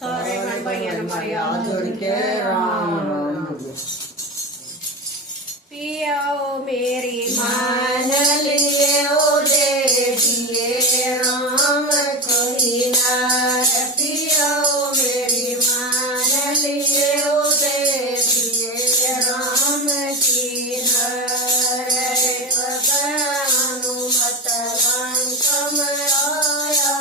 सारे गणपैया मर्याद जोड़ के राम पियाओ मेरी मान लियो दे दिए राम कोई नार पियाओ मेरी मान लियो दे दिए राम की नार हनुमत लंकम आया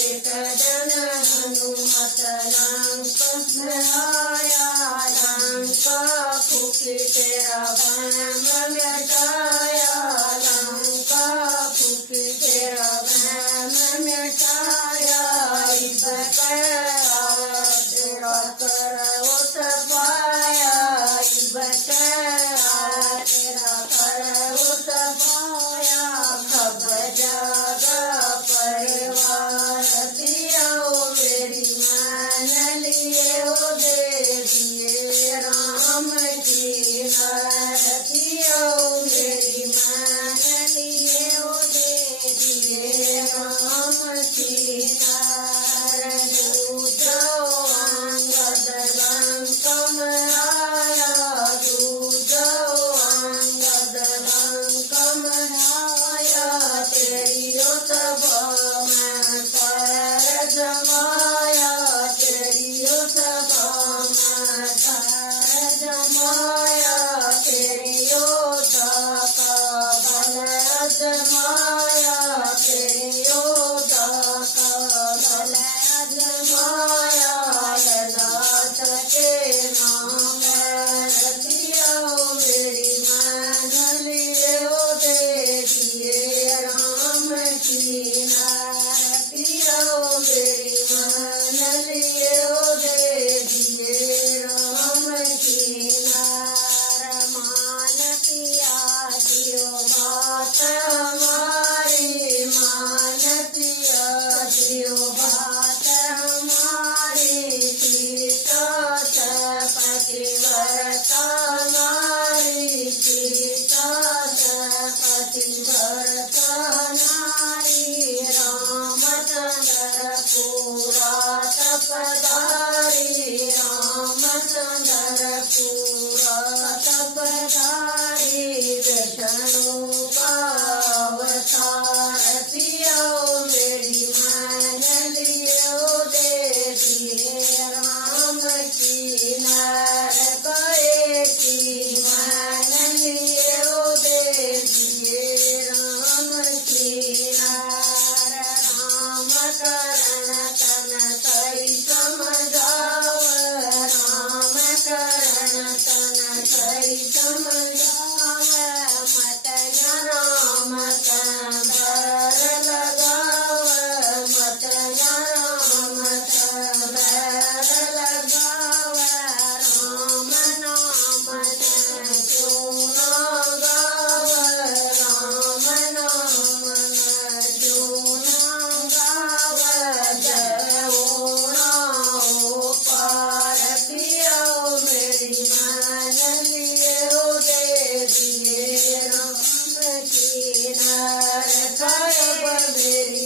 एक जन हनुमत लंकम आया लंका फूकी तेरा वहम मिटाया लंका फूकी तेरा वहम मिटाया तेरा कर उठ पाया तेरा कर उठ पाया खब जागा परिवार पियाओ मेरी मान लिए दे दिए राम की नार पियाओ मेरी मान लिए दे दिए राम की नार दूजो अंगद लंकम आया दूजो अंगद लंकम आया तेरी सभा में पैर जमाया तेरी सभा में पैर जमाया तेरी का बल अजमाया तेरी का बल अजमाया दास के नाम रतियाओ मेरी मान लियो दे दिए राम की नार पियाओ मेरी मान लियो दे दिए राम की नार मान पिया दियो बात हमारी मान पिया दियो बात हमारी सीता पतिव्रता नारी सीता पतिव्रता नारी रामचंद्र पूरा तपदारी रामचंद्र पूरा तपदारी विष्णु का अवतार पियाओ मेरी मान लियो दे दिए राम की नार करे की मान लियो दे दिए राम की नार राम करण तन सही समझाव राम करण तन सही समझाव मत न राम तंबर लगाव मत न राम तंबर लगाव राम नाम न क्यों न गाव राम नाम न क्यों न गाव जय ओ पार पियाओ मेरी मान लियो दे दिए राम की नार मेरी